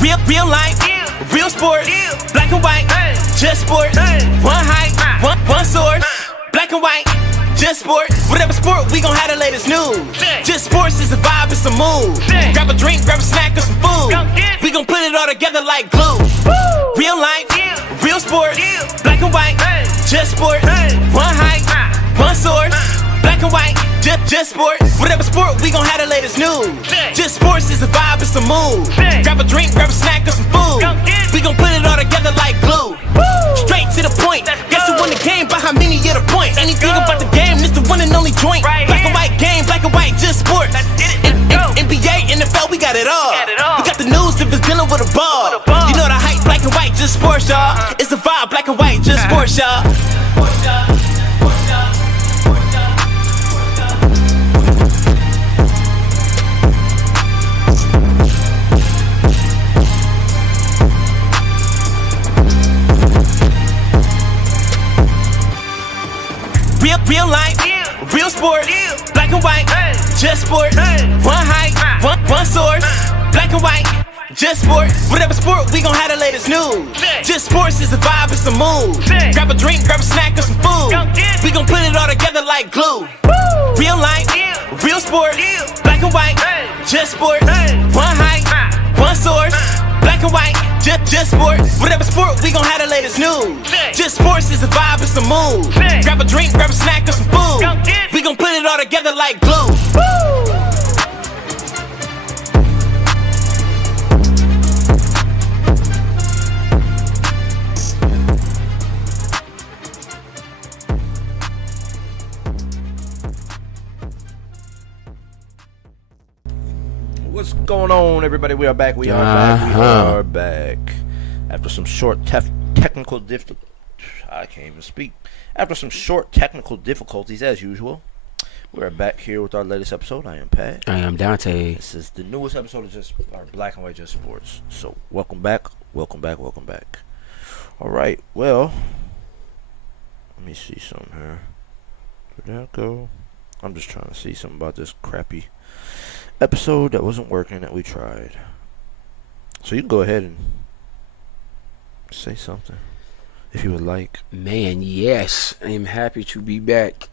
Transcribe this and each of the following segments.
Real life, real sport, black and white, just sport. One height, one source, black and white, just sport. Whatever sport, we gon' have the latest news. Just sports is a vibe, it's a mood. Grab a drink, grab a snack or some food. We gon' put it all together like glue. Real life, real sport, black and white, just sport. One height, one source, black and white, just sport. Whatever sport, we gon' have the latest news. Just sports is a vibe, it's a mood. Grab a drink, grab a snack or some food. We gon' put it all together like glue. Straight to the point. Guess who won the game by how many of the points? Anything about the game, this the one and only joint. Black and white game, black and white, just sports. NBA, NFL, we got it all. We got the news if it's dealing with a ball. You know the hype, black and white, just sports, y'all. It's a vibe, black and white, just sports, y'all. Real life, real sport, black and white, just sport. One height, one source, black and white, just sport. Whatever sport, we gon' have the latest news. Just sports is a vibe, it's a mood. Grab a drink, grab a snack or some food. We gon' put it all together like glue. Real life, real sport, black and white, just sport. One height, one source, black and white, just sport. Whatever sport, we gon' have the latest news. Just sports is a vibe, it's a mood. Grab a drink, grab a snack or some food. We gon' put it all together like glue. What's going on, everybody? We are back. We are back. After some short technical difficulties, I can't even speak. After some short technical difficulties, as usual, we are back here with our latest episode. I am Pat. I am Dante. This is the newest episode of just our Black and White Just Sports. So, welcome back. All right. Well, let me see something here. Where'd that go? I'm just trying to see something about this crappy episode that wasn't working that we tried. So you can go ahead and say something if you would like. Man, yes, I am happy to be back.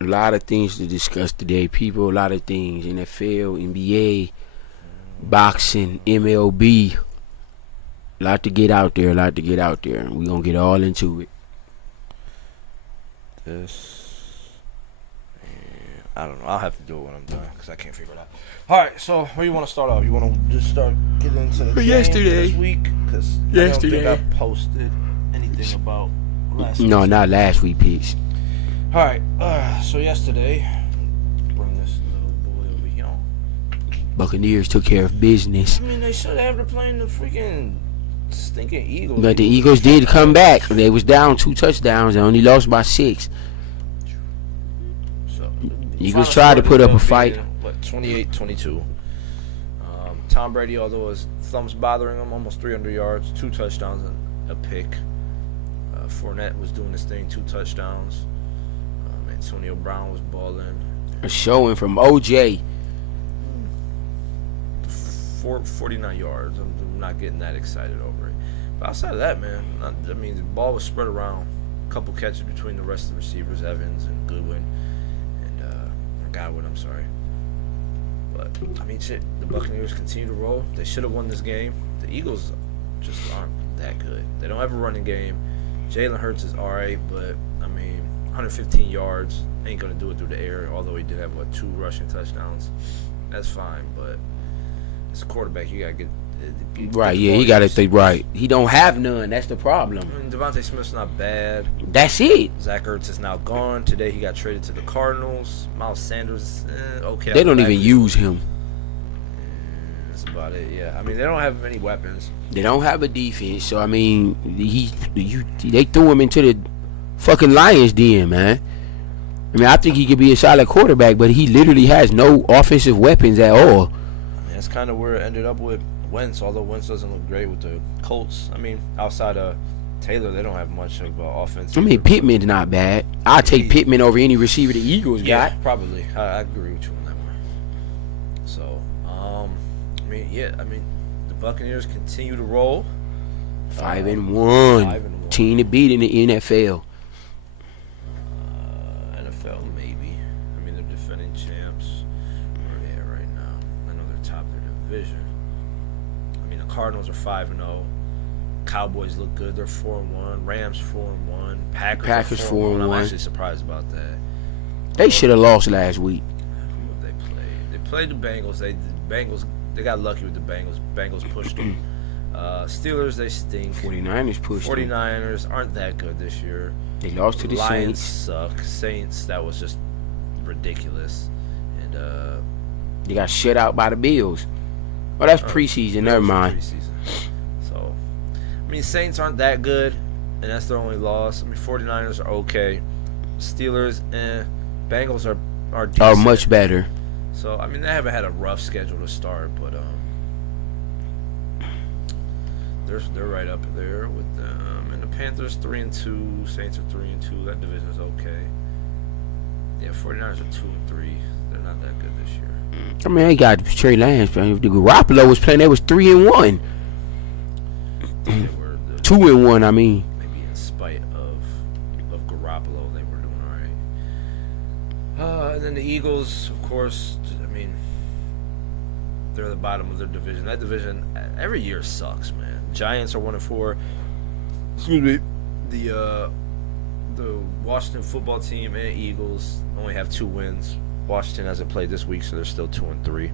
A lot of things to discuss today, people. A lot of things. NFL, NBA, boxing, MLB. A lot to get out there. We're going to get all into it. I don't know. I'll have to do it when I'm done because I can't figure it out. All right. So where you want to start off? You want to just start getting into the game yesterday this week? Because I don't think I posted anything about last week. No, not last week, Peach. All right. So yesterday, bring this little boy over here. Buccaneers took care of business. I mean, they should have. They're playing the freaking stinking Eagles. But the Eagles did come back. They was down 2 touchdowns and only lost by 6. Eagles tried to put up a fight. 28-22. Tom Brady, although his thumb's bothering him, almost 300 yards, 2 touchdowns and a pick. Fournette was doing his thing, 2 touchdowns. Antonio Brown was balling. A showing from OJ. 49 yards. I'm not getting that excited over it. But outside of that, man, I mean, the ball was spread around. A couple catches between the rest of the receivers, Evans and Goodwin. Godwin, I'm sorry. But, I mean, shit, the Buccaneers continue to roll. They should have won this game. The Eagles just aren't that good. They don't have a running game. Jalen Hurts is all right, but, I mean, 115 yards ain't going to do it through the air, although he did have, 2 rushing touchdowns. That's fine, but as a quarterback, you got to get right, yeah, he got to think right. He don't have none. That's the problem. I mean, Devontae Smith's not bad. That's it. Zach Ertz is now gone. Today he got traded to the Cardinals. Miles Sanders, okay. They don't even use him. That's about it, yeah. I mean, they don't have many weapons. They don't have a defense. So, I mean, they threw him into the fucking Lions den, man. I mean, I think he could be a solid quarterback, but he literally has no offensive weapons at all. I mean, that's kind of where it ended up with Wentz, although Wentz doesn't look great with the Colts. I mean, outside of Taylor, they don't have much of offense. I mean, Pittman's not bad. I'll take Pittman over any receiver the Eagles got. Yeah, probably. I agree with you on that one. So, The Buccaneers continue to roll. 5-1. 5-1. Team to beat in the NFL. NFL, maybe. I mean, they're defending champs. Where are they at right now? I know they're top of their division. I mean, the Cardinals are 5-0. Cowboys look good. They're 4-1. Rams 4-1. Packers 4-1. I'm 4-1. actually surprised about that. They should have lost last week. Who have they played? They played the Bengals. They got lucky with the Bengals. Bengals pushed them. Steelers, they stink. 49ers pushed them. 49ers aren't that good this year. They lost to the Lions Saints. suck. Saints, that was just ridiculous. And They got shut out by the Bills. Oh, that's preseason. Never mind. preseason. So, I mean, Saints aren't that good, and that's their only loss. I mean, 49ers are okay. Steelers, Bengals are decent. Are much better. So, I mean, they haven't had a rough schedule to start, but they're right up there with them. And the Panthers 3-2, Saints are 3-2. That division is okay. Yeah, 49ers are 2-3. They're not that good this year. I mean, they got Trey Lance. If the Garoppolo was playing, they was 3-1. They were 2-1. I mean, maybe in spite of Garoppolo, they were doing all right. And then the Eagles, of course. I mean, they're at the bottom of their division. That division every year sucks, man. Giants are 1-4. Excuse me. The Washington football team and Eagles only have 2 wins. Washington hasn't played this week, so they're still 2-3.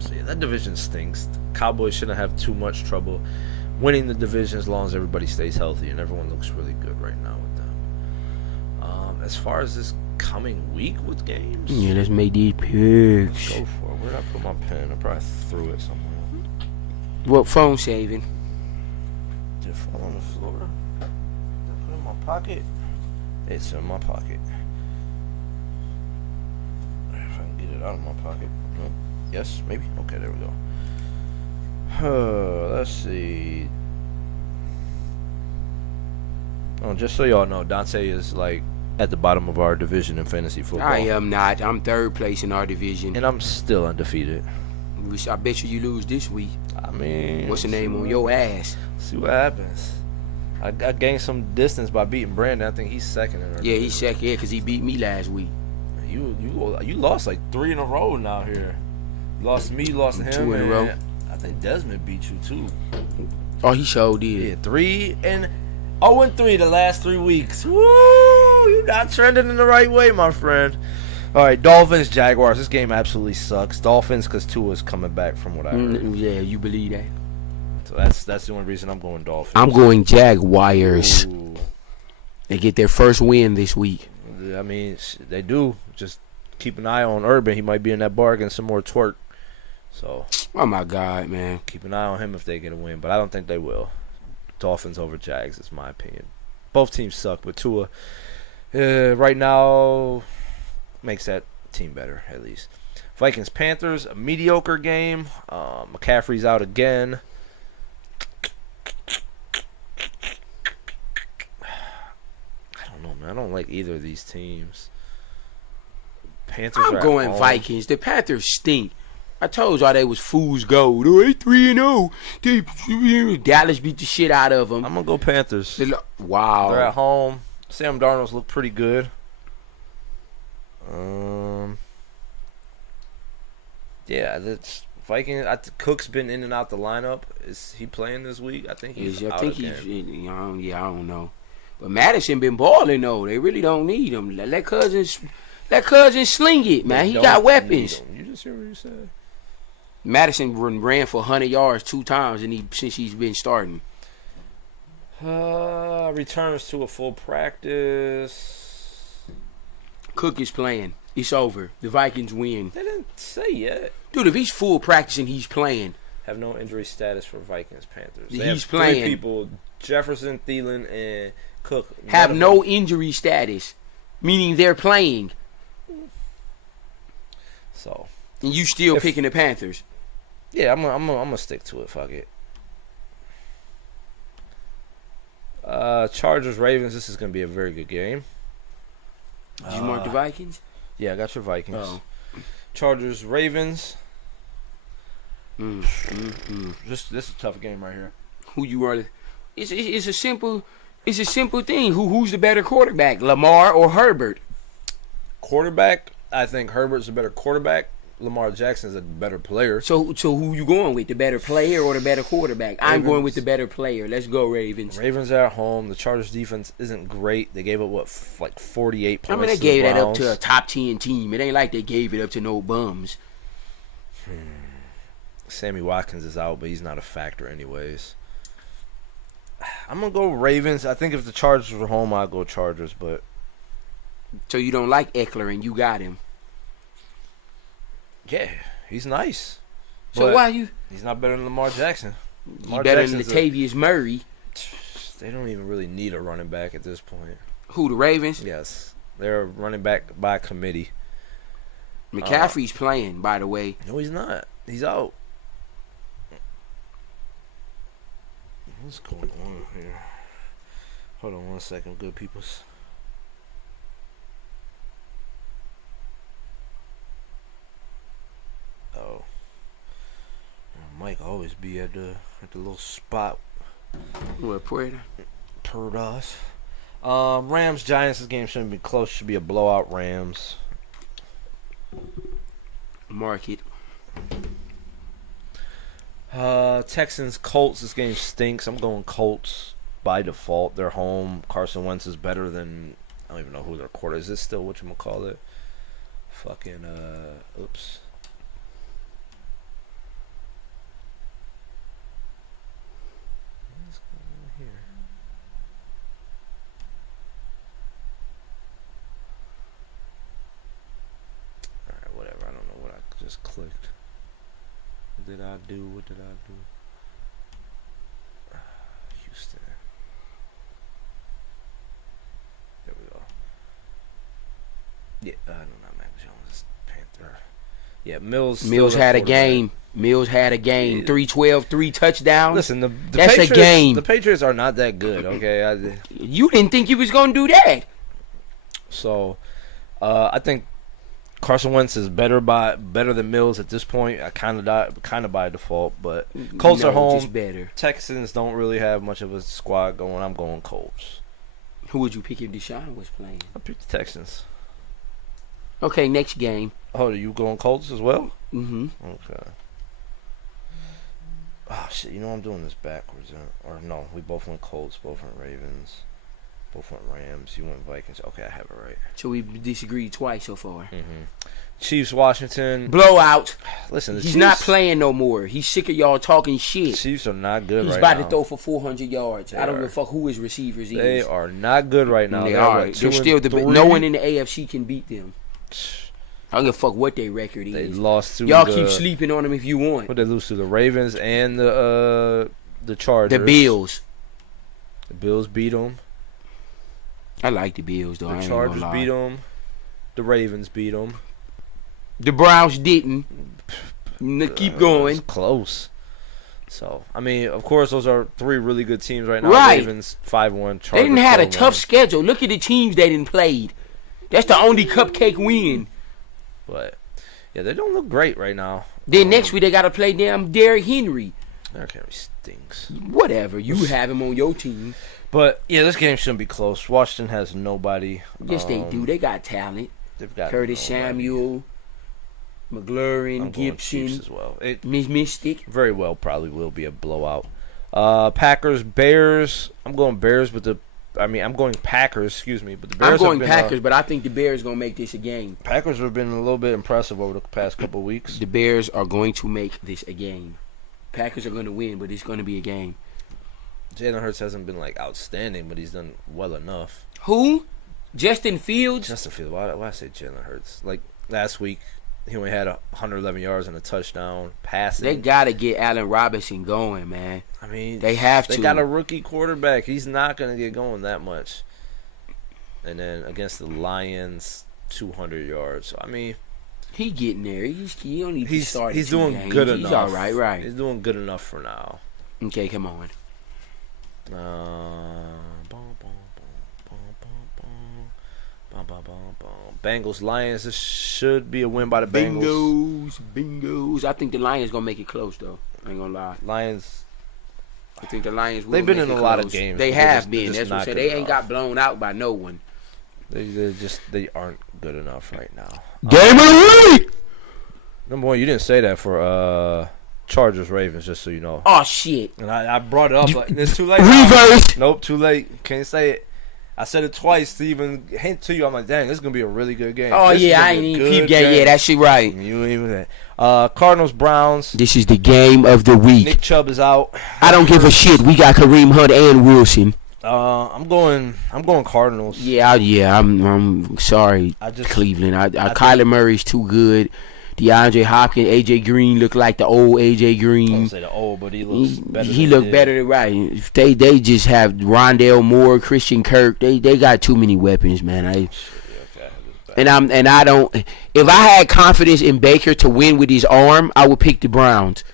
So yeah, that division stinks. The Cowboys shouldn't have too much trouble winning the division as long as everybody stays healthy, and everyone looks really good right now with them. As far as this coming week with games, yeah, let's make these picks. go for it. Where did I put my pen? I probably threw it somewhere. What phone saving? Did it fall on the floor? Did I put it in my pocket? It's in my pocket. If I can get it out of my pocket. No. Yes, maybe. Okay, there we go. Let's see. Oh, just so y'all know, Dante is like at the bottom of our division in fantasy football. I am not. I'm third place in our division. And I'm still undefeated. I bet you lose this week. I mean, What's the name on your ass? See what happens. I gained some distance by beating Brandon. I think he's second in our Yeah, division. he's second. Yeah, because he beat me last week. You lost like 3 in a row now here. You lost to me, you lost to him. 2 in a row. I think Desmond beat you too. Oh, he sure did. Yeah, 0-3 the last 3 weeks. Woo! You're not trending in the right way, my friend. All right, Dolphins, Jaguars. This game absolutely sucks. Dolphins, because Tua's coming back from what I heard. Yeah, you believe that? So that's the only reason I'm going Dolphins. I'm going Jaguars. Ooh. They get their first win this week. I mean, they do. Just keep an eye on Urban. He might be in that bar getting some more twerk. So Oh, my God, man. keep an eye on him if they get a win. But I don't think they will. Dolphins over Jags is my opinion. Both teams suck, but Tua right now makes that team better, at least. Vikings, Panthers, a mediocre game. McCaffrey's out again. I don't know, man. I don't like either of these teams. Panthers I'm are going at home. Vikings. The Panthers stink. I told y'all they was fool's gold. Oh, they 3-0. Dallas beat the shit out of them. I'm going to go Panthers. Wow. They're at home. Sam Darnold's look pretty good. Yeah, that's Vikings. Cook's been in and out the lineup. Is he playing this week? I think he's out again. I don't know. But Madison been balling though. They really don't need him. Let Cousins sling it, man. He got weapons. You just hear what you said. Madison ran for 100 yards 2 times since he's been starting. Returns to a full practice. Cook is playing. It's over. The Vikings win. They didn't say yet. Dude, if he's full practicing, he's playing. Have no injury status for Vikings Panthers. They He's have playing. 3 people: Jefferson, Thielen, and Cook. Have None of no them- injury status, meaning they're playing. So And you still If- picking the Panthers. yeah, I'm gonna stick to it. Fuck it. Chargers, Ravens. This is gonna be a very good game. Did you mark the Vikings? Yeah, I got your Vikings. Oh. Chargers, Ravens. This is a tough game right here. Who you are? It's a simple thing. Who's the better quarterback, Lamar or Herbert? Quarterback, I think Herbert's a better quarterback. Lamar Jackson's a better player. So who you going with? The better player or the better quarterback? I'm going with the better player. Let's go Ravens. Ravens are at home. The Chargers defense isn't great. They gave up like 48 points. I mean, they gave that up to a top 10 team. It ain't like they gave it up to no bums. Sammy Watkins is out, but he's not a factor anyways. I'm gonna go Ravens. I think if the Chargers were home, I'd go Chargers. But So you don't like Eckler and you got him. yeah, he's nice. So But why you? He's not better than Lamar Jackson. You better than Latavius Murray. They don't even really need a running back at this point. Who, the Ravens? Yes, they're running back by committee. McCaffrey's playing, by the way. No, he's not. He's out. What's going on here? Hold on 1 second, good peoples. Oh, Mike always be at the little spot What, Puerto? per us. Rams Giants. This game shouldn't be close. Should be a blowout. Rams. Mark it. Texans Colts. This game stinks. I'm going Colts by default. They're home. Carson Wentz is better than, I don't even know who their quarter is. This still whatchamacallit? Fucking oops. What's going on here? Alright, whatever. I don't know what I just clicked. What did I do? Houston. There we go. Yeah, no, not Mac Jones. It's Panther. Yeah, Mills Had a game. Mills had a game. Yeah. 312, 3 touchdowns. Listen, the That's Patriots, a game. The Patriots are not that good, okay? You didn't think you was going to do that. So, I think Carson Wentz is better than Mills at this point. I kind of by default, but Colts are home. Just better. Texans don't really have much of a squad going. I'm going Colts. Who would you pick if Deshaun was playing? I picked the Texans. Okay, next game. Oh, are you going Colts as well? Mm-hmm. Okay. Oh shit! You know I'm doing this backwards, or no? We both went Colts, both went Ravens, both went Rams. You went Vikings. Okay, I have it right. So we've disagreed twice so far. Chiefs, Washington. Blowout. Listen, the He's Chiefs, not playing no more. He's sick of y'all talking shit. Chiefs are not good He's right about now. to throw for 400 yards. I don't are. give a fuck who his receivers They is. are not good right now. They They're are. what, They're 2 still and the 3? no one in the AFC can beat them. I don't give a fuck what their record They is. lost to Y'all the, keep sleeping on them if you want. What they lose to the Ravens and the Chargers. The Bills. The Bills beat them. I like the Bills though. I The ain't Chargers gonna lie. beat them. The Ravens beat them. The Browns didn't. Keep going. It's close. So I mean, of course, those are 3 really good teams right now. Right. Ravens 5-1. Chargers They didn't have a 4-1. tough schedule. Look at the teams they didn't played. That's the only cupcake win. But yeah, they don't look great right now. Then next week they got to play damn Derrick Henry. Derrick Henry stinks. Whatever. You have him on your team. But yeah, this game shouldn't be close. Washington has nobody. Yes, they do. They got talent. They've got Curtis nobody. Samuel, McLaurin, I'm going Chiefs Gibson, as well. It Miss Mystic. very well probably will be a blowout. Packers, Bears. I'm going Bears, but I'm going Packers. Excuse me, but the Bears. I'm going have been, Packers, but I think the Bears gonna make this a game. Packers have been a little bit impressive over the past couple of weeks. The Bears are going to make this a game. Packers are gonna win, but it's gonna be a game. Jalen Hurts hasn't been like outstanding, but he's done well enough. Who? Justin Fields. Justin Fields. Why I say Jalen Hurts? Like last week, he only had 111 yards and a touchdown passing. They gotta get Allen Robinson going, man. I mean, they have They to. got a rookie quarterback. He's not gonna get going that much. And then against the Lions, 200 yards. So I mean, He getting there. He don't need to start. he's 2 doing games. good He's enough. all right, right. He's doing good enough for now. Okay, come on. Bengals, Lions. This should be a win by the Bengals. Bengals. I think the Lions gonna make it close though. I ain't gonna lie. Lions. I think the Lions will They've been make in it a lot of close. games. They They're have just- been. they're just That's what I'm not saying. good They ain't enough. got blown out by no one. They aren't good enough right now. Game of the week. Number one, you didn't say that for Chargers Ravens, just so you know. Oh shit. And I brought it up, but it's too late. Reverse. Nope, too late. Can't say it. I said it twice to even hint to you. I'm like, dang, this is gonna be a really good game. Oh This is yeah, gonna I be ain't a even good peep that. Yeah, that shit right. You ain't even that. Cardinals Browns. This is the game of the week. Nick Chubb is out. I don't give a shit. We got Kareem Hunt and Wilson. I'm going Cardinals. Yeah, I'm sorry, Cleveland. Kyler Murray's too good. DeAndre Hopkins, AJ Green look like the old AJ I Green. don't say the old, but he looks better. He look better than right. They just have Rondale Moore, Christian Kirk. They got too many weapons, man. I don't. If I had confidence in Baker to win with his arm, I would pick the Browns.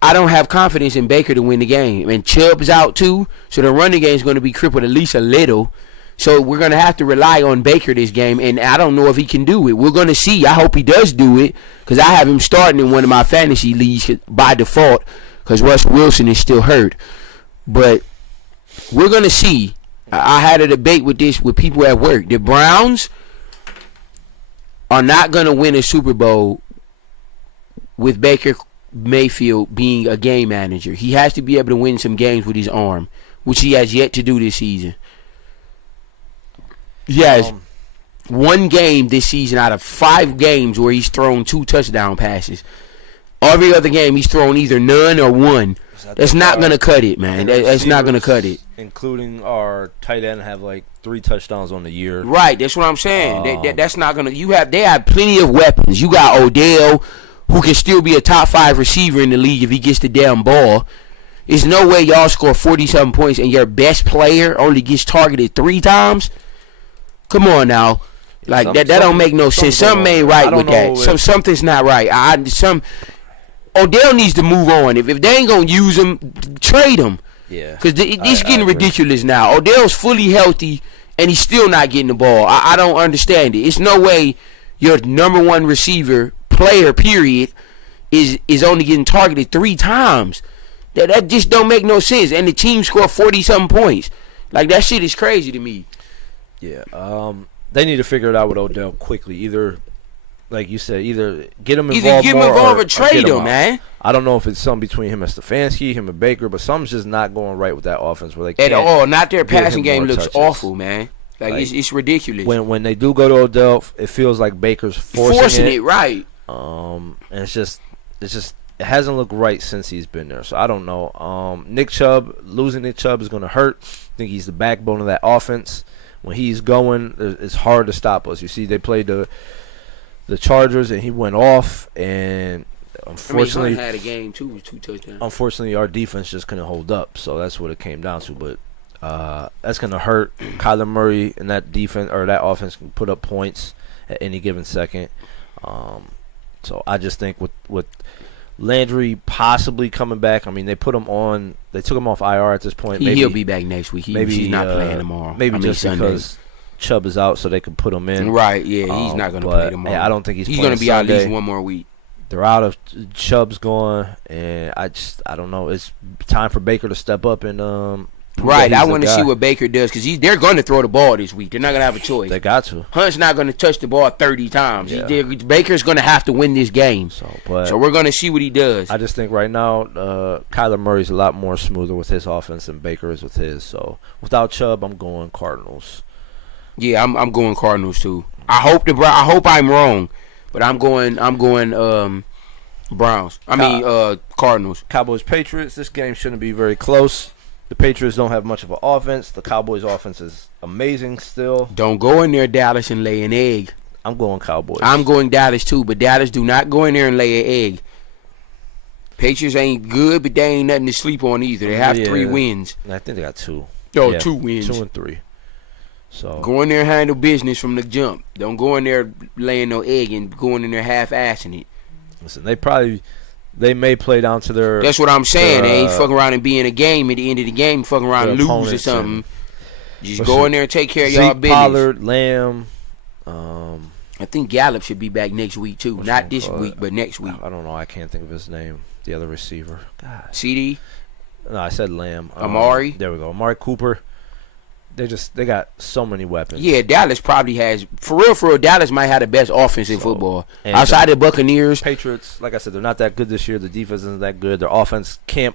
I don't have confidence in Baker to win the game, and Chubb's out too, so the running game is going to be crippled at least a little. So we're going to have to rely on Baker this game, and I don't know if he can do it. We're going to see. I hope he does do it, because I have him starting in one of my fantasy leagues by default, because Russell Wilson is still hurt. But we're going to see. I had a debate with people at work. The Browns are not going to win a Super Bowl with Baker Mayfield being a game manager. He has to be able to win some games with his arm, which he has yet to do this season. He has one game this season out of 5 games where he's thrown 2 touchdown passes. Every other game he's thrown either none or one. That's not going to cut it, man. That's not going to cut it. Including our tight end have like 3 touchdowns on the year. Right, that's what I'm saying. That's not going to. They have plenty of weapons. You got Odell, who can still be a top 5 receiver in the league if he gets the damn ball. There's no way y'all score 40-something points and your best player only gets targeted 3 times. Come on now, like that don't make no sense. Something ain't right with that. Something's not right. Odell needs to move on. If they ain't gonna use him, trade him. Yeah, because this getting ridiculous now. Odell's fully healthy and he's still not getting the ball. I don't understand it. It's no way your number 1 receiver player period is only getting targeted 3 times. That just don't make no sense. And the team scored 40-something points. Like that shit is crazy to me. Yeah, they need to figure it out with Odell quickly. Either, like you said, get him involved, or trade him, man. I don't know if it's something between him and Stefanski, him and Baker, but something's just not going right with that offense. Where they can't at all. Not their give passing him game more looks touches. awful, man. Like it's ridiculous. When they do go to Odell, it feels like Baker's forcing it, right. And it's just it hasn't looked right since he's been there. So I don't know. Losing Nick Chubb is going to hurt. I think he's the backbone of that offense. When he's going, it's hard to stop us. You see, they played the Chargers, and he went off, and unfortunately, he had a game too with 2 touchdowns. Unfortunately, our defense just couldn't hold up, so that's what it came down to. But that's going to hurt. Kyler Murray and that defense or that offense can put up points at any given second. So I just think with Landry possibly coming back. I mean, they took him off IR at this point. Maybe he'll be back next week. He's not playing tomorrow. Maybe just Sunday. Because Chubb is out, so they can put him in. Right? Yeah, he's not going to play tomorrow. I don't think he's going to be Sunday. out at least 1 more week. They're out of Chubb's gone, and I don't know. It's time for Baker to step up and Right, I want to see what Baker does because they're going to throw the ball this week. They're not going to have a choice. They got to. Hunt's not going to touch the ball 30 times. Yeah. Baker's going to have to win this game. So we're going to see what he does. I just think right now, Kyler Murray's a lot more smoother with his offense than Baker is with his. So without Chubb, I'm going Cardinals. Yeah, I'm going Cardinals too. I hope I'm wrong, but I'm going Browns. Cardinals. Cowboys Patriots. This game shouldn't be very close. The Patriots don't have much of an offense. The Cowboys' offense is amazing still. Don't go in there, Dallas, and lay an egg. I'm going Cowboys. I'm going Dallas too, but Dallas do not go in there and lay an egg. Patriots ain't good, but they ain't nothing to sleep on either. They have 3 wins. I think they got 2. Oh, yeah, 2 wins. 2 and 3. So go in there and handle business from the jump. Don't go in there laying no egg and going in there half-assing it. Listen, they may play down to their. That's what I'm saying. They ain't fucking around and be in a game at the end of the game, fucking around and lose or something. Just go in there and take care of Zeke, y'all business. Pollard, Lamb. I think Gallup should be back next week too. Not this week, but next week. I don't know. I can't think of his name. The other receiver. God. CD. No, I said Lamb. Amari. There we go. Amari Cooper. They got so many weapons. Yeah, Dallas probably has for real. Dallas might have the best offense in football and outside the Buccaneers. Patriots, like I said, they're not that good this year. The defense isn't that good. Their offense can't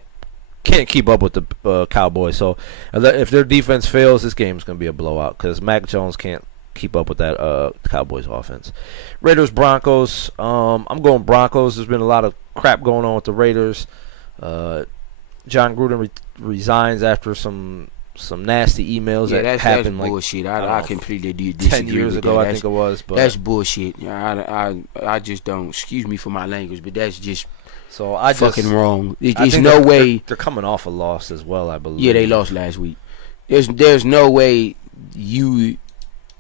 keep up with the Cowboys. So if their defense fails, this game's gonna be a blowout because Mac Jones can't keep up with that Cowboys offense. Raiders Broncos. I'm going Broncos. There's been a lot of crap going on with the Raiders. John Gruden resigns after some nasty emails that happened that's bullshit. I completely disagree 10 years ago, I think it was. But that's bullshit. I just don't. Excuse me for my language, but that's just fucking wrong. There's no way they're coming off a loss as well. I believe. Yeah, they lost last week. There's no way you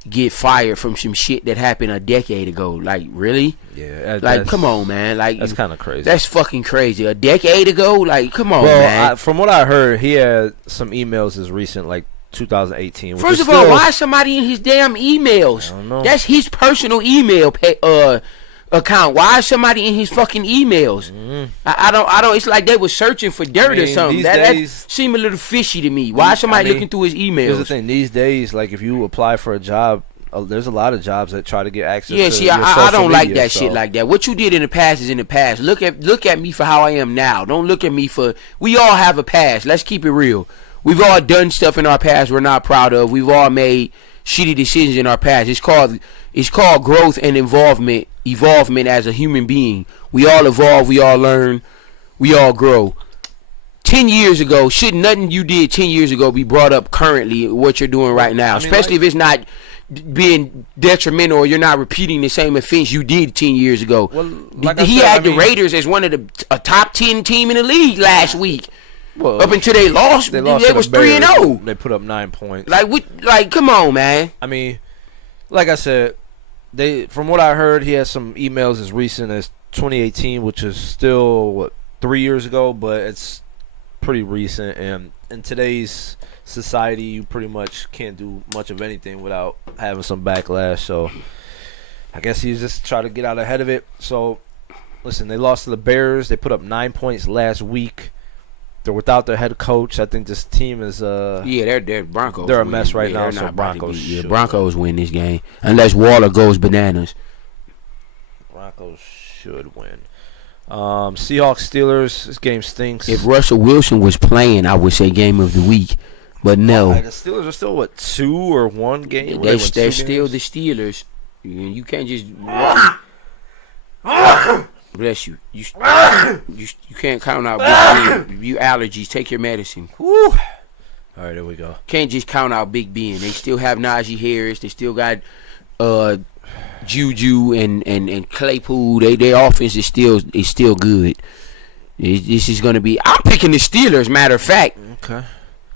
get fired from some shit that happened a decade ago. Like, really? Yeah. Like, come on, man. Like, that's kind of crazy. That's fucking crazy. A decade ago? Like, come on, man. From what I heard, he had some emails as recent, like 2018. First of all, why is somebody in his damn emails? I don't know. That's his personal email account. Why is somebody in his fucking emails? I don't. It's like they were searching for dirt or something. That seemed a little fishy to me. Why is somebody looking through his emails? Here's the thing. These days, like if you apply for a job, there's a lot of jobs that try to get access. Yeah, to see, your I don't like media, that shit like that. What you did in the past is in the past. Look at me for how I am now. Don't look at me for. We all have a past. Let's keep it real. We've all done stuff in our past we're not proud of. We've all made shitty decisions in our past. It's called growth and evolvement as a human being. We all evolve, we all learn, we all grow. 10 years ago, should nothing you did 10 years ago be brought up currently what you're doing right now, especially if it's not being detrimental or you're not repeating the same offense you did 10 years ago. Well, he had the Raiders as one of a top 10 team in the league last week. Well, up until they lost they was 3-0. They put up 9 points. Like, come on, man. I mean, like I said, from what I heard, he has some emails as recent as 2018, which is still 3 years ago, but it's pretty recent. And in today's society, you pretty much can't do much of anything without having some backlash. So I guess he's just trying to get out ahead of it. So listen, they lost to the Bears. They put up 9 points last week. They're without their head coach. I think this team is they're Broncos. They're a mess right now. So Broncos win this game unless Waller goes bananas. Broncos should win. Seahawks Steelers. This game stinks. If Russell Wilson was playing, I would say game of the week, but no. The Steelers are still 2 or 1 game. They're still the Steelers. You can't just. Bless you. You can't count out Big Ben. You allergies. Take your medicine. Woo. All right, there we go. Can't just count out Big Ben. They still have Najee Harris. They still got Juju and Claypool. Their offense is still good. This is gonna be. I'm picking the Steelers. Matter of fact. Okay.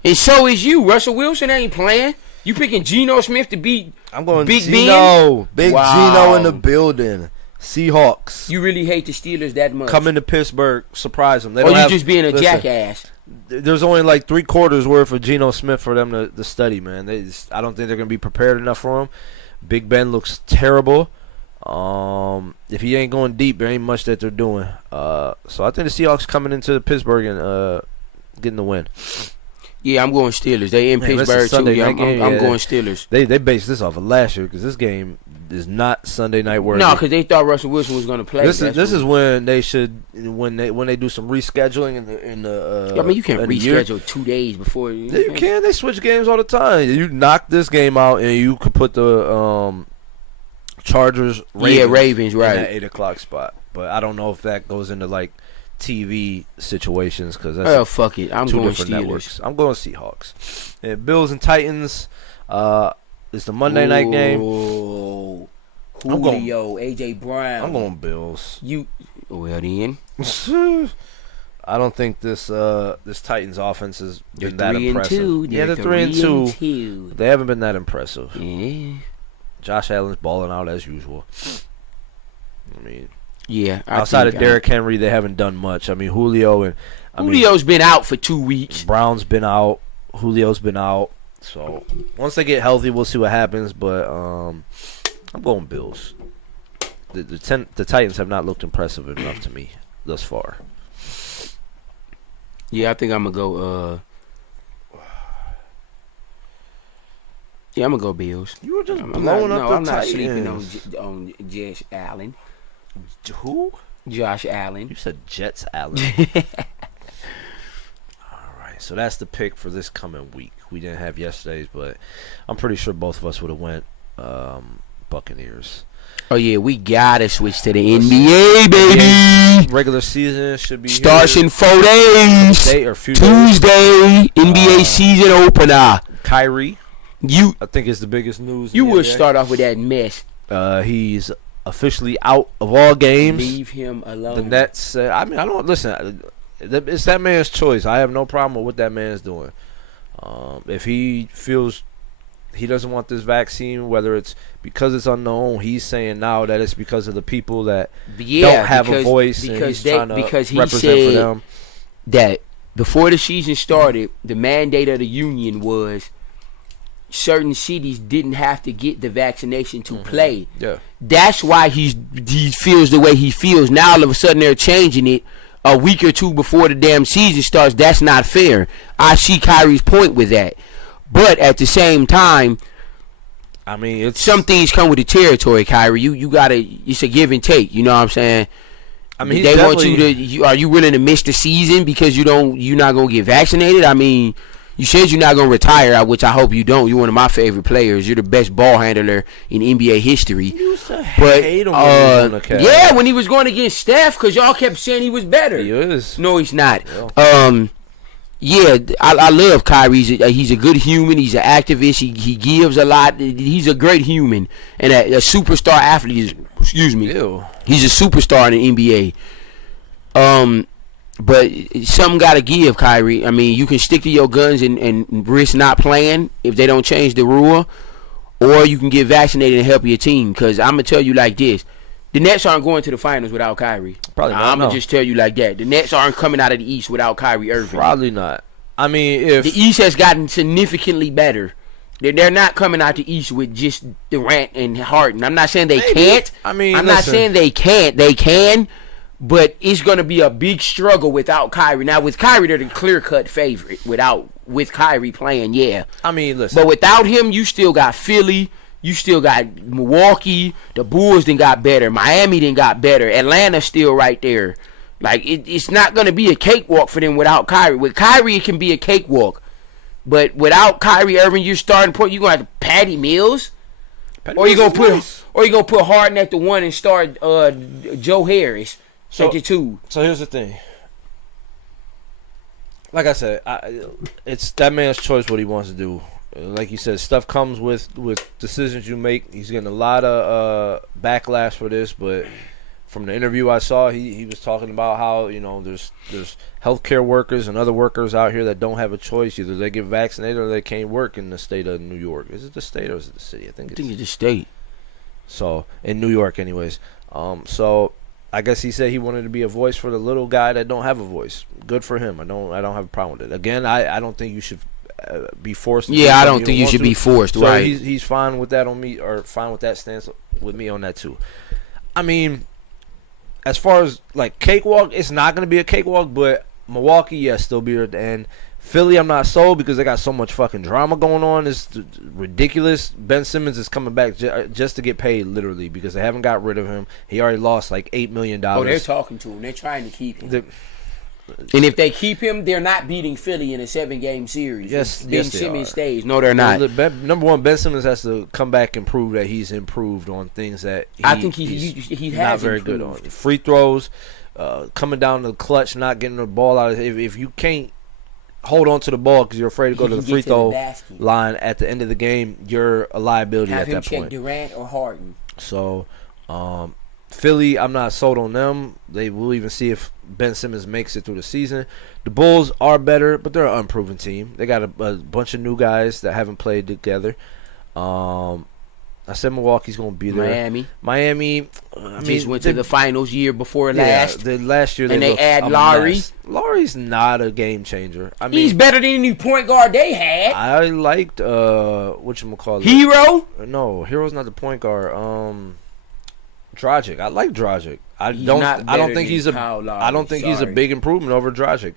And so is you. Russell Wilson ain't playing. You picking Geno Smith to beat? I'm going Big Geno. Ben. Big Geno in the building. Seahawks. You really hate the Steelers that much? Come into Pittsburgh, surprise them. Or you just being a jackass? There's only like 3 quarters worth of Geno Smith for them to study, man. I don't think they're going to be prepared enough for him. Big Ben looks terrible. If he ain't going deep, there ain't much that they're doing. So I think the Seahawks coming into Pittsburgh and getting the win. Yeah, I'm going Steelers. They in Pittsburgh too. Yeah, I'm going Steelers. They based this off of last year because this game is not Sunday night worthy. No, because they thought Russell Wilson was going to play. This is when they should when they do some rescheduling in the. I mean, you can't reschedule 2 days before. Yeah, you can. They switch games all the time. You knock this game out and you could put the Chargers. Ravens right in that 8 o'clock spot. But I don't know if that goes into like TV situations because that's fuck it. I'm going Steelers. Networks. I'm going Seahawks. And Bills and Titans. It's the Monday night game. Julio, AJ Brown. I'm going Bills. Well then. I don't think this Titans offense has been that 3-2. impressive. They're 3-2. They haven't been that impressive. Yeah. Josh Allen's balling out as usual. I mean, yeah. Outside of Derrick Henry, they haven't done much. I mean, Julio's been out for 2 weeks. Brown's been out. Julio's been out. So once they get healthy, we'll see what happens. But I'm going Bills. The Titans have not looked impressive enough to me thus far. Yeah, I think I'm gonna go. Yeah, I'm gonna go Bills. You were just I'm blowing not, up no, the I'm not Titans. sleeping on Josh Allen. Who? Josh Allen. You said Jets Allen. All right, so that's the pick for this coming week. We didn't have yesterday's, but I'm pretty sure both of us would have went Buccaneers. Oh yeah, we gotta switch to the NBA, baby. Regular season should be Starts here. in 4 days. Day or few days. Tuesday, NBA season opener. Kyrie, You I think, is the biggest news. you in the would NBA. start off with that mess. He's officially out of all games. Leave him alone. The Nets. I mean, I don't listen. It's that man's choice. I have no problem with what that man's doing. If he feels he doesn't want this vaccine, whether it's because it's unknown, he's saying now that it's because of the people that don't have a voice, and he's trying to represent for them. That before the season started, the mandate of the union was certain cities didn't have to get the vaccination to play. Yeah. That's why he feels the way he feels. Now all of a sudden they're changing it a week or two before the damn season starts. That's not fair. I see Kyrie's point with that. But at the same time, I mean, it's some things come with the territory, Kyrie. You gotta, it's a give and take. You know what I'm saying? I mean, They want you to. Are you willing to miss the season because you're not gonna get vaccinated? I mean, you said you're not gonna retire, which I hope you don't. You're one of my favorite players. You're the best ball handler in NBA history. You used to But hate him when he was on the Cavs. yeah, when he was going against Steph, because y'all kept saying he was better. He is. No, he's not. Yeah. Yeah, I love Kyrie. He's a good human. He's an activist. He gives a lot. He's a great human and a superstar athlete. Excuse me. Ew. He's a superstar in the NBA. But something got to give, Kyrie. I mean, you can stick to your guns and risk not playing if they don't change the rule, or you can get vaccinated and help your team. Because I'm going to tell you like this. The Nets aren't going to the finals without Kyrie. Probably not, I'm going no. to just tell you like that. The Nets aren't coming out of the East without Kyrie Irving. Probably not. I mean, if The East has gotten significantly better. They're not coming out the East with just Durant and Harden. I'm not saying they Maybe. can't. I mean, I'm not listen. saying they can't. They can. But it's going to be a big struggle without Kyrie. Now, with Kyrie, they're the clear-cut favorite. With Kyrie playing, yeah. I mean, listen. But without him, you still got Philly. You still got Milwaukee. The Bulls then got better. Miami then got better. Atlanta's still right there. Like, it's not going to be a cakewalk for them without Kyrie. With Kyrie, it can be a cakewalk. But without Kyrie Irving, you're starting point. You're going to have Patty Mills. Or you gonna put Harden at the 1 and start Joe Harris at the 2. So here's the thing. Like I said, it's that man's choice what he wants to do. Like you said, stuff comes with decisions you make. He's getting a lot of backlash for this, but from the interview I saw, he was talking about how, you know, there's healthcare workers and other workers out here that don't have a choice. Either they get vaccinated or they can't work in the state of New York. Is it the state or is it the city? I think it's the state. So in New York, anyways. So I guess he said he wanted to be a voice for the little guy that don't have a voice. Good for him. I don't have a problem with it. Again, I don't think you should be forced. To Yeah, I don't think you should be forced. So right? He's fine with that on me, or fine with that stance with me on that too. I mean, as far as like cakewalk, it's not going to be a cakewalk, but Milwaukee, yes, still be at the end. Philly, I'm not sold because they got so much fucking drama going on. It's ridiculous. Ben Simmons is coming back just to get paid, literally, because they haven't got rid of him. He already lost like $8 million. Oh, they're talking to him. They're trying to keep him. And if they keep him, they're not beating Philly in a 7-game series. Yes, Ben yes, they Simmons are. stays. No, they're not. Number one, Ben Simmons has to come back and prove that he's improved on things that I think he he's has not very improved. good on. Free throws, coming down the clutch, not getting the ball out. If you can't hold on to the ball because you're afraid to go to the free throw line at the end of the game, you're a liability Have at him that check point. Durant or Harden. So, Philly, I'm not sold on them. They will even see if Ben Simmons makes it through the season. The Bulls are better, but they're an unproven team. They got a bunch of new guys that haven't played together. I said Milwaukee's gonna be there. Miami. I Just went to the finals year before last. The last year And they looked add a Lowry. mess. Lowry's not a game changer. I mean, He's better than any point guard they had. I liked whatchamacallit. Hero? No, Hero's not the point guard. Dragic. I like Dragic. I He's don't not think better he's than a Kyle Lowry. I don't think he's a Sorry. big improvement over Dragic.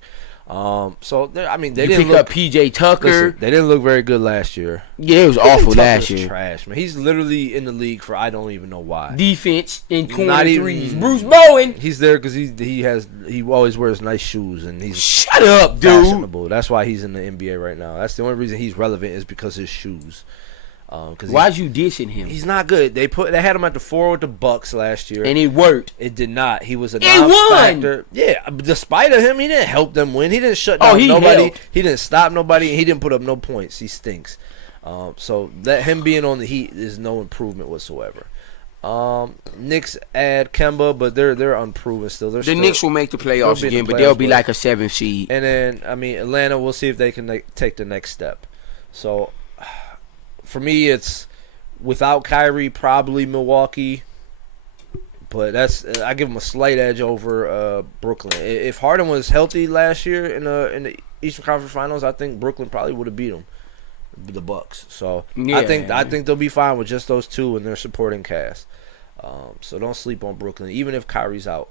So I mean they You didn't pick look up PJ Tucker. listen, they didn't look very good last year. Yeah, it was awful last Tucker's year. Trash, man. He's literally in the league for I don't even know why. Defense in corner Not even- threes. Bruce Bowen. He's there because he always wears nice shoes and he's Shut up, dude. fashionable. That's why he's in the NBA right now. That's the only reason he's relevant is because his shoes. Why'd you dissing him? He's not good. They had him at the 4 with the Bucks last year. And it worked. It did not. He was a He won! non-factor. Yeah, despite of him, he didn't help them win. He didn't shut down he nobody. helped. He didn't stop nobody. He didn't put up no points. He stinks. So that him being on the Heat is no improvement whatsoever. Knicks add Kemba, but they're unproven still. The Knicks will make the playoffs they'll be in again, the but they'll playoffs, be but- like a 7th seed. And then Atlanta. We'll see if they can take the next step. So for me, it's without Kyrie, probably Milwaukee. But I give them a slight edge over Brooklyn. If Harden was healthy last year in the Eastern Conference Finals, I think Brooklyn probably would have beat them, the Bucks. So I think they'll be fine with just those two and their supporting cast. So don't sleep on Brooklyn, even if Kyrie's out,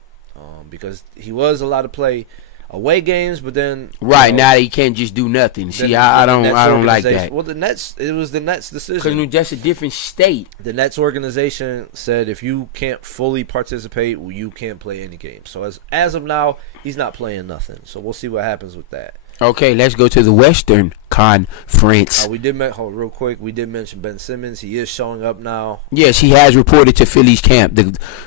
because he was allowed to play away games, but then Right now he can't just do nothing. See, I don't like that. Well, it was the Nets' decision. Because that's a different state. The Nets organization said if you can't fully participate, you can't play any game. So as of now, he's not playing nothing. So we'll see what happens with that. Okay, let's go to the Western Conference. Real quick, we did mention Ben Simmons. He is showing up now. Yes, he has reported to Philly's camp.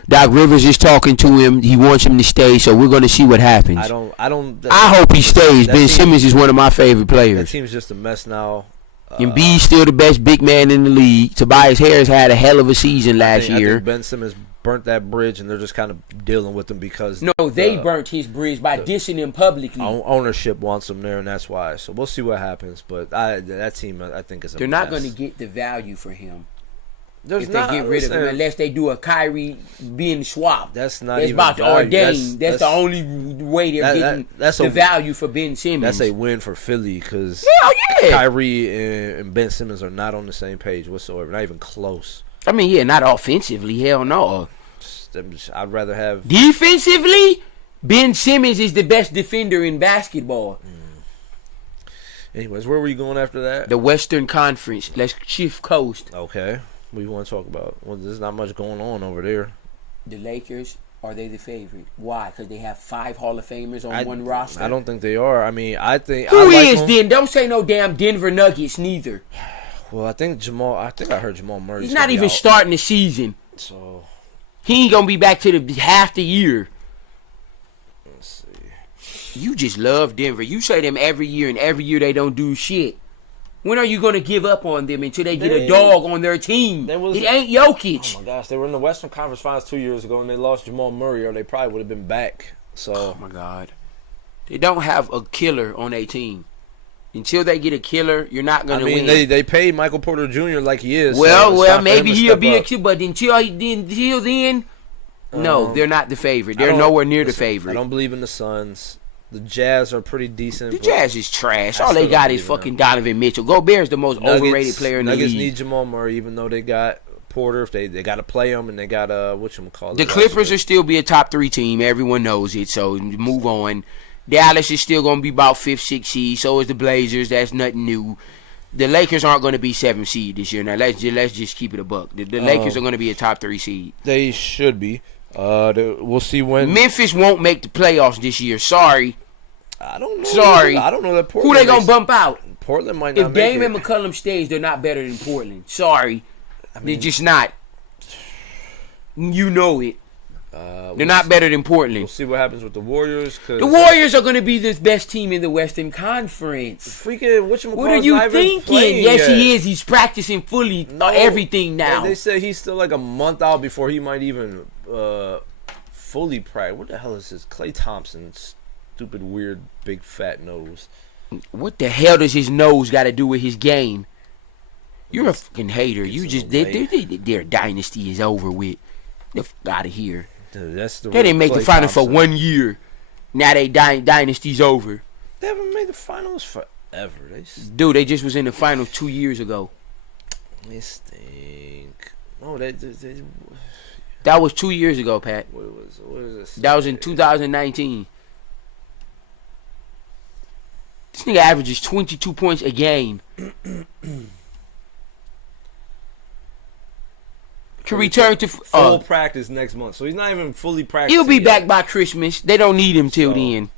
Doc Rivers is talking to him. He wants him to stay, so we're going to see what happens. I hope he stays. Ben Simmons is one of my favorite That players. team's just a mess now. Embiid's still the best big man in the league. Tobias Harris had a hell of a season last I year. think Ben Simmons burnt that bridge, and they're just kind of dealing with him because No, they burnt his bridge by dissing him publicly. ownership wants him there, and that's why. So we'll see what happens. But that team, I think, is a They're mess. not going to get the value for him There's if they get rid of him unless they do a Kyrie being swapped. That's not It's even about to value. ordain. That's the only way they're getting that's the a- value for Ben Simmons. That's a win for Philly because Hell yeah. Kyrie and Ben Simmons are not on the same page whatsoever. Not even close. I mean, yeah, not offensively. Hell no. I'd rather have. Defensively, Ben Simmons is the best defender in basketball. Anyways, where were you going after that? The Western Conference. Let's shift coast. Okay. What do you want to talk about? Well, there's not much going on over there. The Lakers, are they the favorite? Why? Because they have 5 Hall of Famers on one roster? I don't think they are. I mean, I think. Who I like is them. then? Don't say no damn Denver Nuggets neither. Well, I think I heard Jamal Murray. He's not even starting the season. So, He ain't going to be back to the half the year. let's see. You just love Denver. You say them every year, and every year they don't do shit. When are you going to give up on them until they get a dog on their team? It ain't Jokic. Oh my gosh, they were in the Western Conference Finals 2 years ago, and they lost Jamal Murray, or they probably would have been back. So, Oh my God. They don't have a killer on their team. Until they get a killer, you're not I going to mean, win. they paid Michael Porter Jr. like he is. Well, so it's time for maybe him to he'll step be a up. killer, but until then, no, they're not the favorite. They're nowhere near the favorite. I don't believe in the Suns. The Jazz are pretty decent. The but Jazz is trash. I All they still got don't is believe in fucking Donovan Mitchell. Gobert's the most overrated player in the Nuggets league. need Jamal Murray, even though they got Porter. If they got to play him, and they got whatchamacallit. The Clippers will still be a top 3 team. Everyone knows it. So move on. Dallas is still going to be about 5th, 6th seed. So is the Blazers. That's nothing new. The Lakers aren't going to be 7th seed this year. Now let's just keep it a buck. The Lakers are going to be a top 3 seed. They should be. We'll see when. Memphis won't make the playoffs this year. Sorry. I don't know. Sorry. I don't know that Who they gonna bump out? Portland might not If make Dame and it. McCollum stays, they're not better than Portland. Sorry, they're just not. You know it. They're not better than Portland. We'll see what happens with the Warriors. Cause The Warriors are going to be the best team in the Western Conference. freaking whatchamacallit's What are you not even thinking? playing Yes, yet. he is. He's practicing fully everything now. They said he's still like a month out before he might even fully practice. What the hell is this? Klay Thompson's stupid, weird, big, fat nose. What the hell does his nose got to do with his game? You're a fucking hater. You It's just away. their dynasty is over with. They're out of here. Dude, that's the They didn't make the Klay finals for Thompson. 1 year. Now they dynasty's over. They haven't made the finals forever. Dude, they just was in the finals 2 years ago. They stink. Oh, they That was 2 years ago, Pat. what is this? That was in 2019. This nigga averages 22 points a game. Can return to full practice next month, so he's not even fully practicing. he'll be yet. back by Christmas. They don't need him till So, then.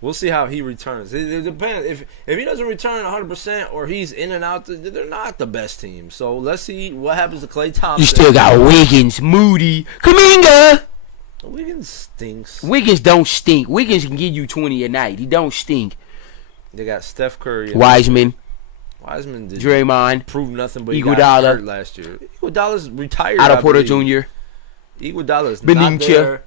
We'll see how he returns. It depends. If he doesn't return 100% or he's in and out, they're not the best team. So let's see what happens to Klay Thompson. You still got Wiggins, Moody, Kuminga. Wiggins stinks. Wiggins don't stink. Wiggins can give you 20 a night. He don't stink. They got Steph Curry. Wiseman, Wiseman did Draymond, prove nothing, but he Iguodala. got hurt last year. Iguodala's retired. Otto I Porter believe. Jr. Iguodala's not Benicia. there.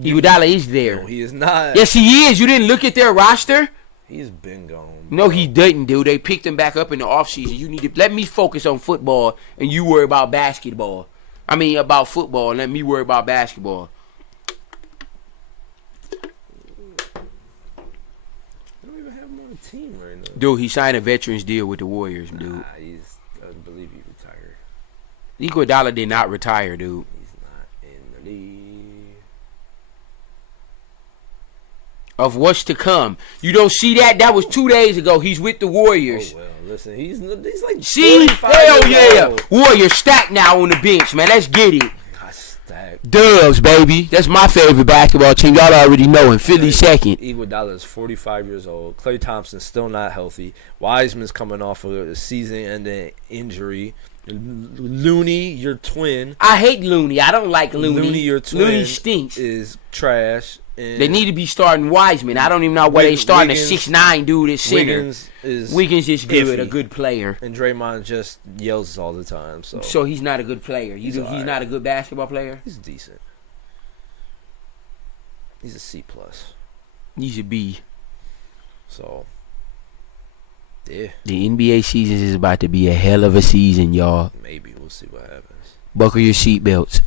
Iguodala is there. No, he is not. Yes, he is. You didn't look at their roster? He's been gone. No, he didn't, dude. They picked him back up in the offseason. You need to let me focus on football, and you worry about basketball. I mean, about football, and let me worry about basketball. I don't even have him on the team right now. Dude, he signed a veterans deal with the Warriors, dude. Nah, I believe he retired. Iguodala did not retire, dude. He's not in the league. Of what's to come. You don't see that? That was 2 days ago. He's with the Warriors. Oh well, listen, he's like See? 45 Hell years yeah. old. Warriors stacked now on the bench, man. Let's get it. Not stacked. Dubs, baby. That's my favorite basketball team. Y'all already know. And Philly second. Iguodala is 45 years old. Klay Thompson's still not healthy. Wiseman's coming off of a season-ending injury. Looney, your twin. I hate Looney. I don't like Looney. Looney, your twin. Looney stinks. Is trash. And They need to be starting Wiseman. I don't even know why they starting Wiggins- a 6'9" dude at center. Wiggins is good, iffy. a good player. And Draymond just yells all the time. So he's not a good player. He's alright. not a good basketball player. He's decent. He's a C+. He's a B. So, yeah, The NBA season is about to be a hell of a season, y'all. maybe we'll see what happens. Buckle your seatbelts.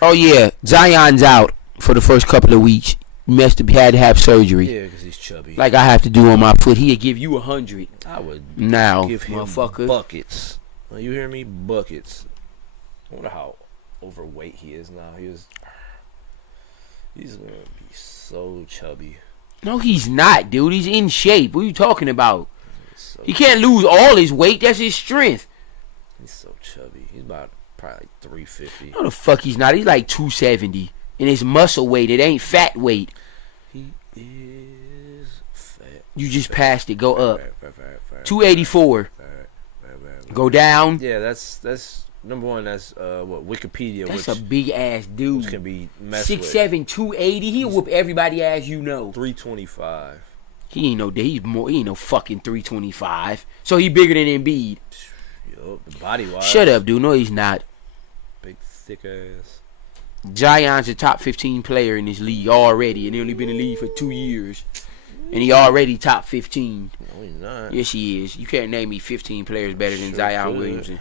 Oh yeah, Zion's out for the first couple of weeks. Had to have surgery, Yeah, because he's chubby. like I have to do on my foot. He'd give you 100 I would now, give him motherfucker. buckets. Now, you hear me? Buckets. I wonder how overweight he is now. He's gonna be so chubby. No, he's not, dude. He's in shape. What are you talking about? So, He can't lose all his weight. That's his strength. he's so chubby. He's about probably 350. No, the fuck he's not. He's like 270. And it's muscle weight. It ain't fat weight. He is fat. You just passed it. Go up. Fat. 284. Go down. Yeah, that's number one. That's what Wikipedia, That's which a big ass dude. can be messed with. 6'7", 280. He'll whoop everybody ass you know. 325. He ain't no He ain't no fucking 325. So he bigger than Embiid. Yup, the body wise. Shut up, dude. No, he's not. Big thick ass. Zion's a top 15 player in this league already, and he only been in the league for 2 years. And he already top 15. No, he's not. Yes, he is. You can't name me 15 players better than Sure Zion could. Williamson.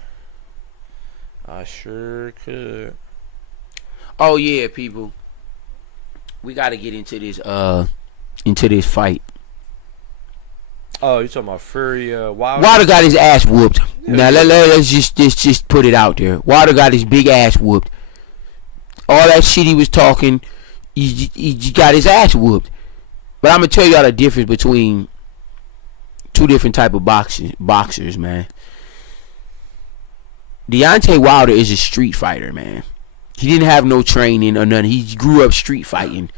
I sure could. Oh yeah, people. We got to get into this fight. Oh, you talking about Fury? Wilder got his ass whooped. Now let's just put it out there. Wilder got his big ass whooped. All that shit he was talking, he got his ass whooped. But I'm gonna tell y'all the difference between two different type of boxers, man. Deontay Wilder is a street fighter, man. He didn't have no training or nothing. He grew up street fighting.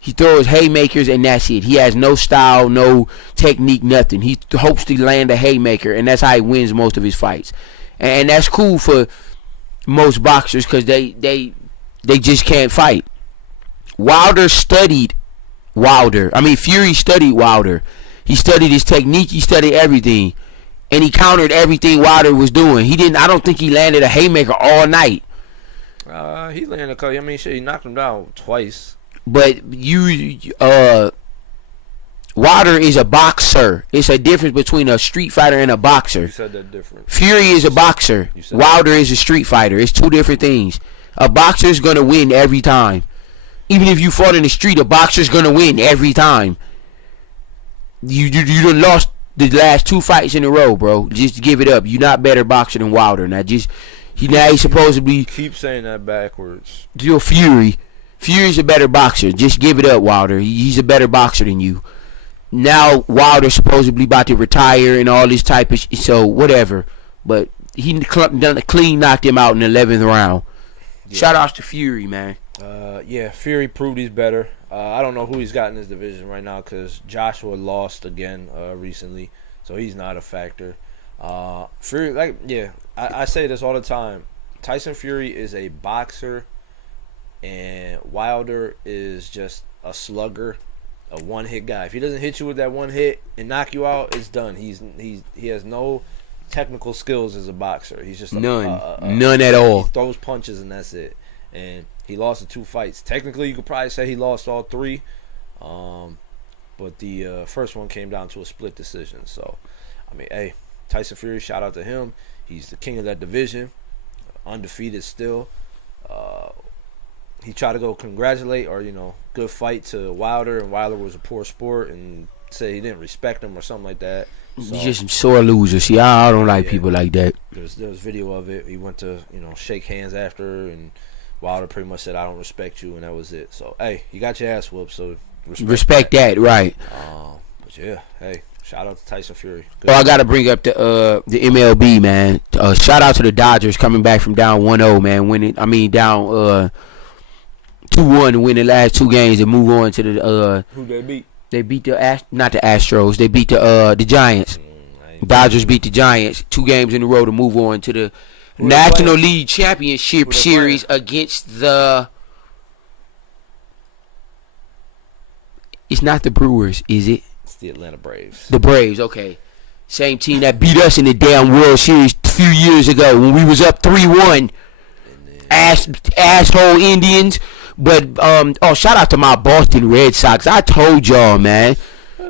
He throws haymakers and that's it. He has no style, no technique, nothing. He hopes to land a haymaker, and that's how he wins most of his fights. And that's cool for most boxers because they just can't fight. Fury studied Wilder. He studied his technique. He studied everything, and he countered everything Wilder was doing. I don't think he landed a haymaker all night. He landed a couple. I mean, shit, he knocked him down twice. But Wilder is a boxer. It's a difference between a street fighter and a boxer. You said that different. Fury is a boxer. Wilder is a street fighter. It's two different things. A boxer is gonna win every time. Even if you fought in the street, a boxer's gonna win every time. You done lost the last 2 fights in a row, bro. Just give it up. You're not better boxer than Wilder. Now he's supposedly Keep saying that backwards. your Fury. Fury's a better boxer. Just give it up, Wilder. He's a better boxer than you. Now Wilder's supposedly about to retire and all this type of so whatever. But he done clean knocked him out in the 11th round. Yeah. Shout outs to Fury, man. Yeah, Fury proved he's better. I don't know who he's got in his division right now because Joshua lost again recently, so he's not a factor. Fury, I say this all the time. Tyson Fury is a boxer, and Wilder is just a slugger, a one-hit guy. If he doesn't hit you with that one hit and knock you out, it's done. He has no technical skills as a boxer. He's just none at all. He throws punches and that's it. And he lost the 2 fights. Technically, you could probably say he lost all 3, but the first one came down to a split decision. So, I mean, hey, Tyson Fury, shout out to him. He's the king of that division, undefeated still. He tried to go congratulate or good fight to Wilder, and Wilder was a poor sport and said he didn't respect him or something like that. So, he's just some sore loser. See, I don't like people like that. There was video of it. He went to shake hands after, and Wilder pretty much said, "I don't respect you," and that was it. So, hey, you got your ass whooped, so respect that, right? But yeah, hey, shout out to Tyson Fury. Good. I gotta bring up the MLB, man. Shout out to the Dodgers coming back from down 1-0, man. Down 2-1 to win the last 2 games and move on to the who they beat? They beat not the Astros. They beat the Giants. Dodgers beat the Giants 2 games in a row to move on to the National League Championship Series against the. It's not the Brewers, is it? It's the Atlanta Braves. The Braves, okay. Same team that beat us in the damn World Series a few years ago when we was up 3-1. Asshole Indians. But shout out to my Boston Red Sox. I told y'all, man.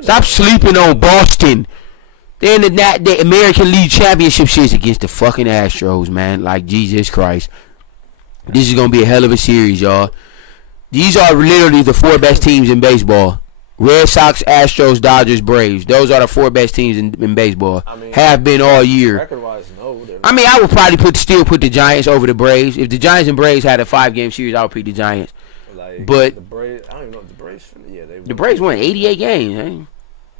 Stop sleeping on Boston. They're in the American League Championship Series against the fucking Astros, man. Like, Jesus Christ. This is going to be a hell of a series, y'all. These are literally the 4 best teams in baseball. Red Sox, Astros, Dodgers, Braves. Those are the 4 best teams in baseball. Have been all year. Record-wise, no. I would probably still put the Giants over the Braves. If the Giants and Braves had a 5-game series, I would pick the Giants. But the Braves, I don't even know if the Braves. Yeah, the Braves won 88 games. Eh?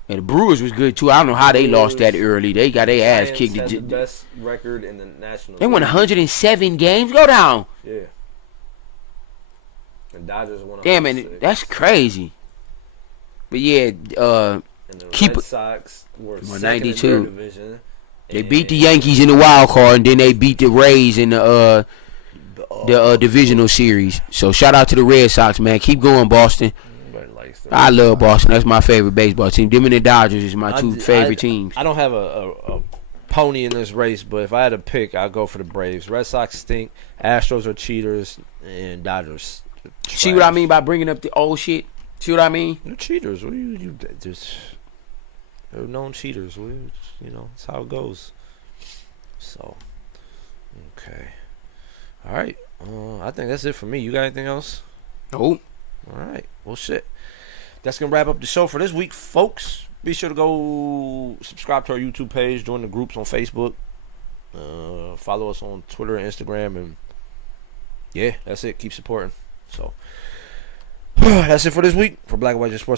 And the Brewers was good too. I don't know how they lost that early. They got their ass kicked. The best record in the National League. They won 107 games. Go down. Yeah. And Dodgers won. Damn it, that's crazy. But yeah, and the Red Sox were 92 division. They beat the Yankees in the wild card, and then they beat the Rays in the divisional series. So shout out to the Red Sox, man. Keep going, Boston. I love Boston. That's my favorite baseball team. Them and the Dodgers is my 2 favorite teams. I don't have a pony in this race, but if I had to pick, I'd go for the Braves. Red Sox stink. Astros are cheaters, and Dodgers. See what I mean by bringing up the old shit? See what I mean? They're cheaters. What you just? They're known cheaters. That's how it goes. So, okay. All right. I think that's it for me. You got anything else? Nope. All right. Well, shit. That's going to wrap up the show for this week, folks. Be sure to go subscribe to our YouTube page, join the groups on Facebook, follow us on Twitter and Instagram, and yeah, that's it. Keep supporting. So, that's it for this week. For Black and White Sports,